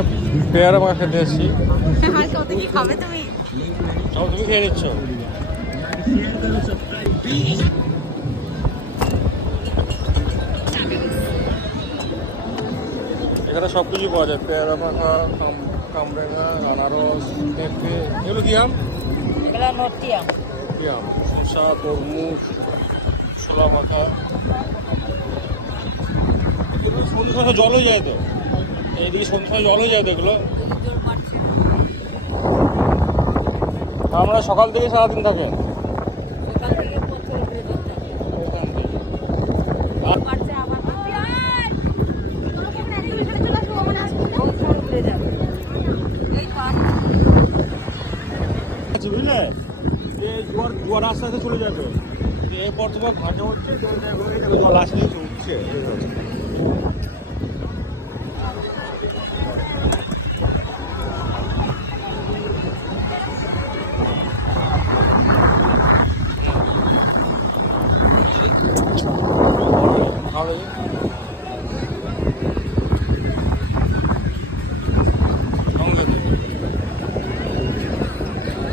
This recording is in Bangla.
এখানে পেয়ারা মাখা খেতে এসেছি। আর কত কি খাবে তুমি? সব তুমি খেয়ে নিচ্ছ। এখানে সব কিছু পাওয়া যায়, পেয়ারা মাখা, কামরাঙা, আনারস, পেঁপে, এগুলো কি আম? এগুলো নটি আম। কি আম? শসা, তরমুজ, ছোলা মাখা। এগুলো সন্ধ্যে সময় জল হয়ে যায় তো, এইদিকে সন্ধ্যে সময় জল হয়ে যায় তো এগুলো। আমরা সকাল থেকে সারাদিন থাকেন সকাল থেকে প্রচুর ভিড় থাকে। ওখান থেকে। পারছে আমার বাবা। তোমাকে ন্যাচুরাল খেলে চলে আসবো মনে আসবে না? ওই সময় ঘুরে যাবে। এই পার আচ্ছা, বুঝলে এই জোয়ার আস্তে আস্তে চলে যাবে, এরপর তোমার ঘাটে হচ্ছে জল আসলেই তো উঠছে। খাওয়া